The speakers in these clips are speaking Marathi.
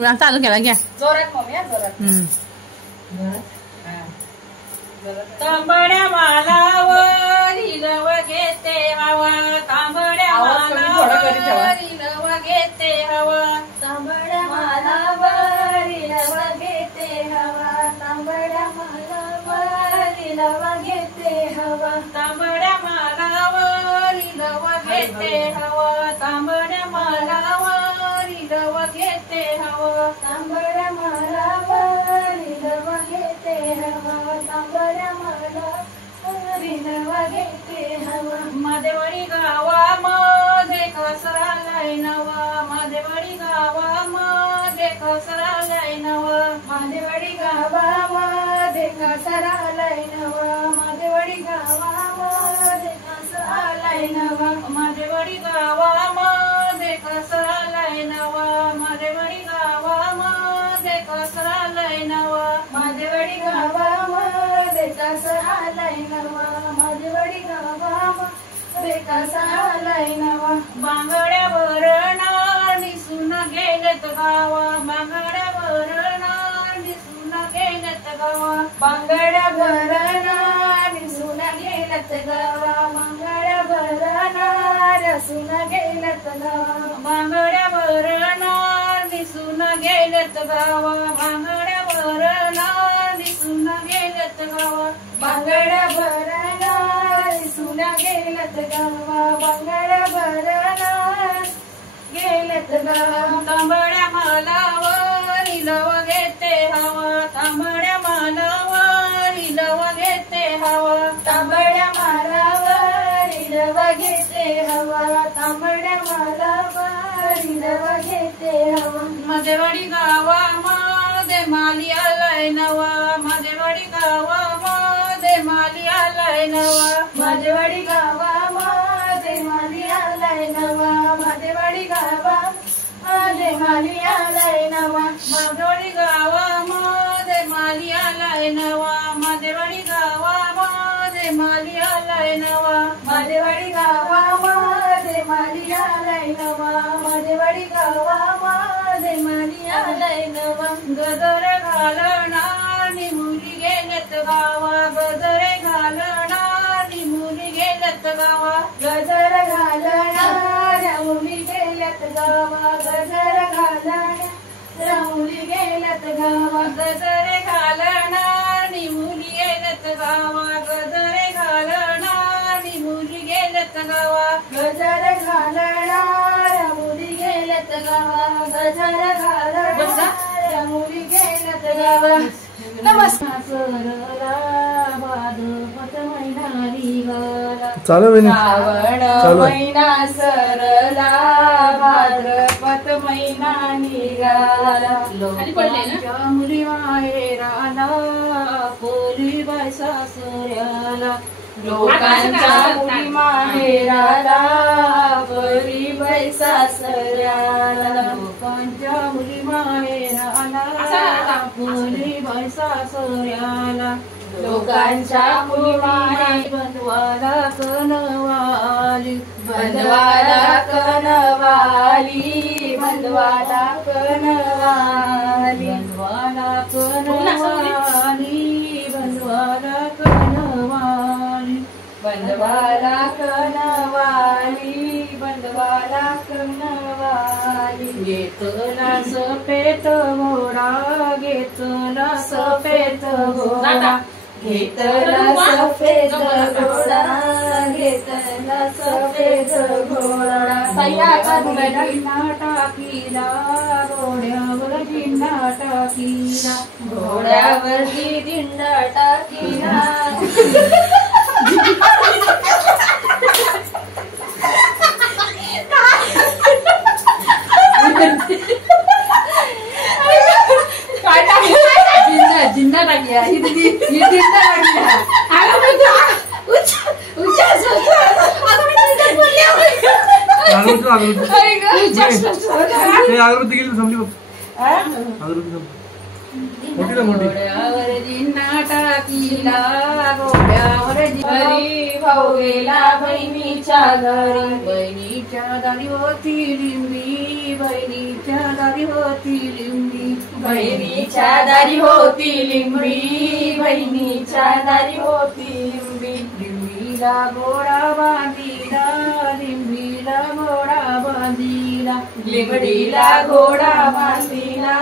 चालू केला घ्या जोरात मम्मी जोरात तांबड्या मालावर इलव घेते हवा तांबड्या मालावर इलव घेते हवा तांबड्या मालावर इलव घेते हवा तांबड्या मालावर इलव घेते हवा तांबड्या मालावर इलव घेते हवा तांबड्या मालावर इलव घेते हवा तांबड्या मालावर इलव घेते हवा तांबड्या मालावर इलव घेते हवा मादेवाडी गावामध्ये कसरालाय नवा मादेवाडी गावामध्ये कसरालाय नवा मादेवाडी गावामध्ये कसरालाय नवा मादेवाडी गावामध्ये कसरालाय नवा मादेवाडी गावामध्ये कसरालाय नवा मादेवाडी गावामध्ये कसरालाय नवा मादेवाडी गावामध्ये कसरालाय नवा मादेवाडी गावामध्ये कसरालाय नवा बांगड्या वरणार निसून गेलत गावा बांगड्या वरणार निसून गेलत गावा बांगड्या वरणार निसून गेलत गावा बांगड्या वरणार निसून गेलत गावा बांगड्या वरणार निसून गेलत गावा बांगड्या वरणार निसून गेलत गावा बांगड्या वरणार निसून गेलत गावा बांगड्या वरणार गेलत गावा तांबड्या मालावर इलव घेते हवा तांबड्या मालावर इलव घेते हवा तांबड्या मालावर इलव घेते हवा तांबड्या मालावर इलव घेते हवा मादेवाडी गावामध्ये माली आलाय नवा मादेवाडी गावामध्ये माली आलाय नवा मादेवाडी गावामध्ये माली आलाय नवा मादेवाडी गावामध्ये माली आलाय नवा मादेवाडी गावामध्ये माली आलाय नवा मादेवाडी गावामध्ये माली आलाय नवा मादेवाडी गावामध्ये माली आलाय नवा मादेवाडी गावामध्ये माली आलाय नवा गजर घालणार मुली गेलत गावा गजर घालणार मुली गेलत गावा गजर घालणार मुली गेलत गावा गजर घालणार मुली गेलत गावा गजर घालणार मुली गेलत गावा गजर घालणार मुली गेलत गावा गजर घालणार मुली गेलत गावा गजर घालणार मुली गेलत गावा नमस्कार चालू श्रावण महिना सरला भाद्रपद महिना निघाला लोकांच्या मुली माहेराला पोरी बाई सासऱ्याला लोकांच्या मुली माहेराला पोरी बाई सासऱ्याला लोकांच्या मुली माहेराला पोरी बाई सासऱ्याला लोकांच्या मुली माहेर बंधवाला कनवाली बंधवाला कनवाली बंधवाला कनवाली बंधवाला कनवाली बंधवाला कनवाली बंधवाला कनवाली बंधवाला कनवाली घेतला सफेद घोडा घेतला सफेद घोडा घेतला सफेद घोडा घेतला सफेद घोडा जिना टाकीला घोड्यावर जिना टाकीला घोड्यावर जिना टाकीला काय टाकलं जिन्ना टाकल्या जिन्ना टाकल्या अगरबत्ती गेली समजी घोड्यावर जिन्ना टाकीला घोड्यावर घरी भाऊ गेला बहिणीच्या घरी बहिणीच्या दारी होती लिंबी बहिणीच्या दारी होती लिंबी बहिणीच्या दारी होती लिंबी, बहिणीच्या दारी होती लिंबी. लिंबीला घोडा बांधिला, लिंबीला घोडा बांधिला. लिंबडीला घोडा बांधिला,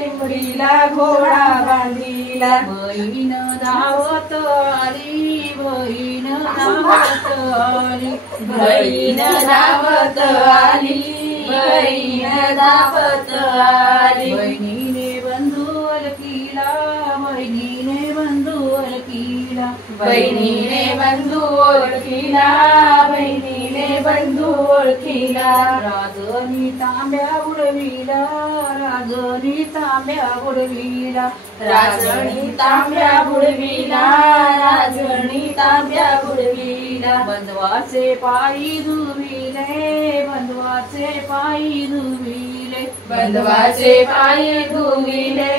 लिंबडीला घोडा बांधिला. बहीण धावत आली, बहीण धावत आली, बहीण धावत आली, बहीण धावत आली. बहिणीने बंधू ओळखीला, बहिणीने बंधू ओळखीला, बहिणीने बंधू ओळखीला, बहिणीने बंधू ओळखीला. राजनी तांब्या उडविला, राजनी तांब्या उडविला, राजनी तांब्या बुडविला, राजनी तांब्या बुडविला. बंधवाचे पायी धुविले, बंधवाचे पायी धुविले, बंधवाचे पायी धुविले,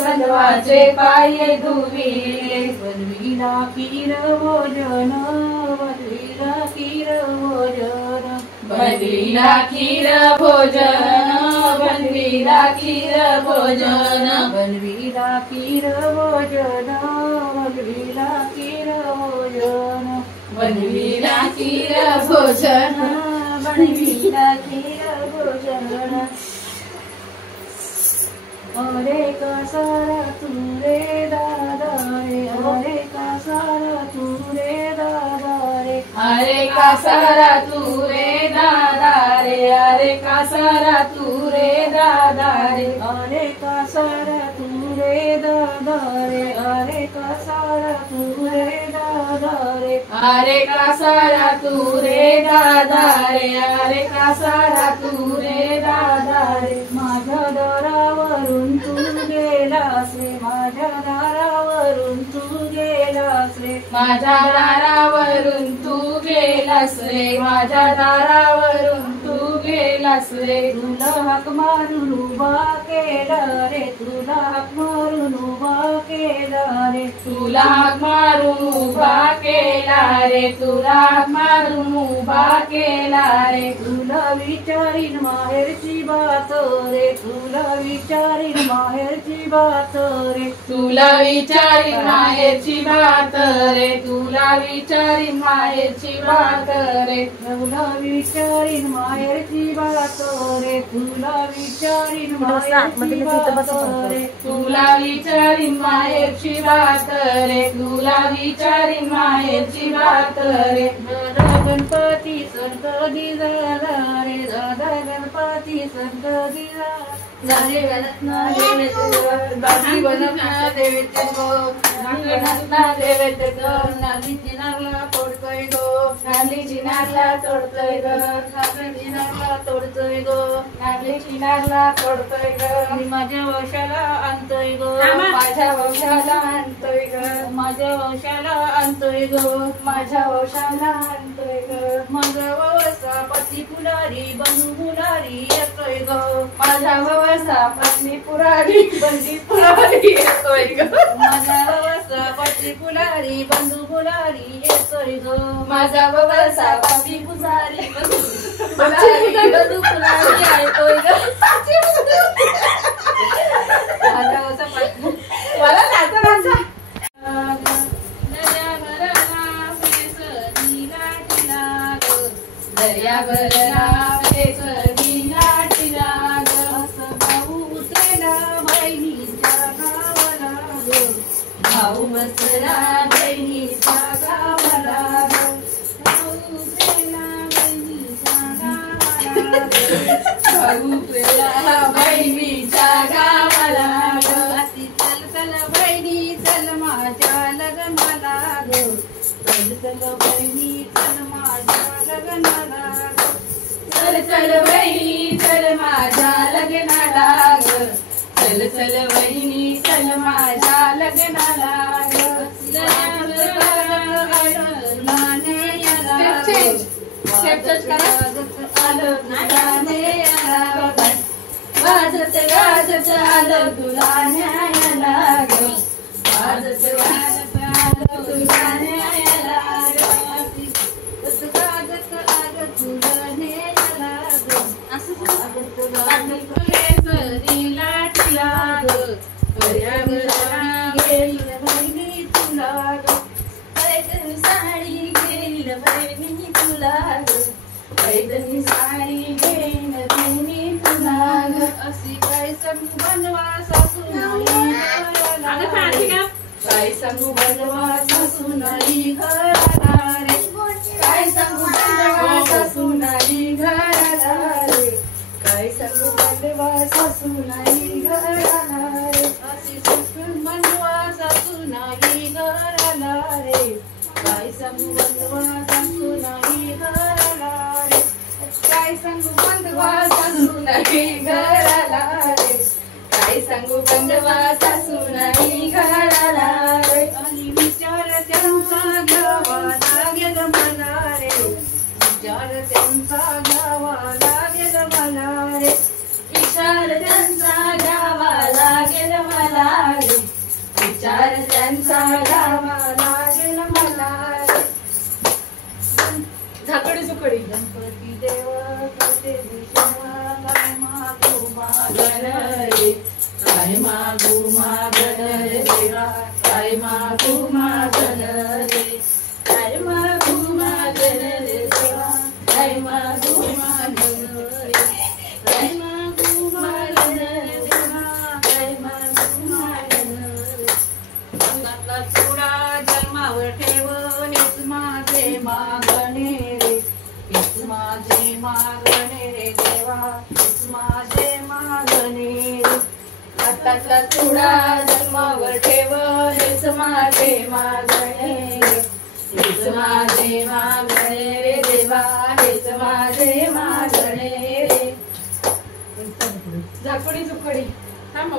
बंधवाचे पायी धुविले. बनविला खीर भोजन, बनविला खीर भोजन, बनविला खीर भोजन, बनविला खीर भोजन, बनविला खीर भोजन, बनविला खीर भोजन, बनविला खीर भोजन, बनविला खीर भोजन. अरे कसारा तू रे दादा रे, अरे कसारा तू रे दादा रे, अरे कसारा तू रे दादा रे, अरे कसारा तू रे दादा रे, अरे कसारा तू रे दादा रे, अरे कसारा तू रे दादा रे, अरे कसारा तू रे दादा रे, अरे कसारा तू रे दादा रे. माझ्या दारावरून तू गेलास रे, माझ्या दारावरून तू गेलास रे, माझ्या दारावरून तू गेलास रे, माझ्या दारावरून तू गेलास रे. तुला हाक मारून उभा केला रे, तुला हाक मारून उभा केला रे, तुला हाक मारून उभा केला रे, तुला हाक मारून उभा केला रे. तुला विचारीन माहेरची बात रे, तुला विचारीन माहेरची बात रे, तुला विचारीन माहेरची बात रे, तुला विचारीन माहेरची बात रे, तुला विचारीन माहेरची बात रे, तुला विचारीन माहेरची बात रे, तुला विचारीन माहेरची बात रे, तुला विचारीन माहेरची बात रे. दादा गणपती संत दिला रे, दादा गणपती संत दिला. झाले गणतना देवेचे बाजी बनवना देवेचे गो, गणतना देवेचे गो. नाली चिनारला तोडतोय गो, नाली चिनारला तोडतोय गो, नाली चिनारला तोडतोय गो, नाली चिनारला तोडतोय गो. माझ्या वंशाला आणतोय गो, माझ्या वंशाला आणतोय गो, माझ्या वंशाला आणतोय गो, माझ्या वंशाला आणतोय गो. माझा वसा पती पुलारी बंधू पुलारी येतोय गो, माझा वसा पत्नी पुरारी बंदी पुरारी येतोय ग, माझा वसा पती पुलारी बंधू पुलारी येतोय ग, माझा वसा पती पुजारी बंधू पुलारी येतोय ग. माझा वसा पत्नी मला नाचा दर्या भरला नीला टिला ग, भाऊ उतरला बहिणीच्या गावाला ग, भाऊ बसला बहिणीच्या गावाला ग, भाऊ उतरला बहिणीच्या गावाला ग, भाऊ उतरला बहिणीच्या गावाला ग. चल चल बहिणी चल माझ्या लग्नाला ग, चल चल बहिणी चल माझ्या लग्नाला ग, चल चल बहिणी चल माझ्या लग्नाला ग, चल चल बहिणी चल माझ्या लग्नाला ग. वाजत गाजत आलं तुला न्यायाला ग, वाजत गाजत आलं तुला न्यायाला ग, गाजत आलं तुला न्यायाला ग, असं गाजत गाजत केसरी लाटला ग, घेईल बहिणी तुला ग पैठणी साडी घेईल बहिणी तुला ग पैठणी साडी घेईल बहिणी तुला ग अशी काय सांगू बनवा सासू काय सांगू बनवा सासू नाही घराला रे काय सांगू बनवा सासू नाही घराला रे काय सांगू बनवा सासू नाही घराला रे अशी सांगून बनवा सासू नाही घराला रे काय सांगू बनवा सासू नाही घराला रे काय सांगू बनवा सासू नाही घराला रे काय सांगू बनवा सासू नाही घराला रे आणि विचार त्यांचा घ्यावा लागेल मला रे विचार त्यांचा घ्यावा लागेल मला रे विचार त्यांचा घ्यावा लागेल मला रे विचार त्यांचा घ्यावा लागेल मला रे झाकडी झुकडी गणपती देव करते दिशा काय मागू मागण रे काय मागू मागण रे देवा काय मागू मागण रे काय मागू मागण रे देवा काय मागू मागण रे काय मागू मागण रे देवा काय मागू मागण रे अंगातला थोडा जन्मावर ठेव हेच माझे मागणे रे हेच माझे मागणे रे देवा हेच माझे मागणे रे हातातला थोडा जन्मावर ठेव हेच माझे मागणे रे हेच माझे मागणे रे देवा हेच माझे मागणे रे झाकडी झुकडी थांब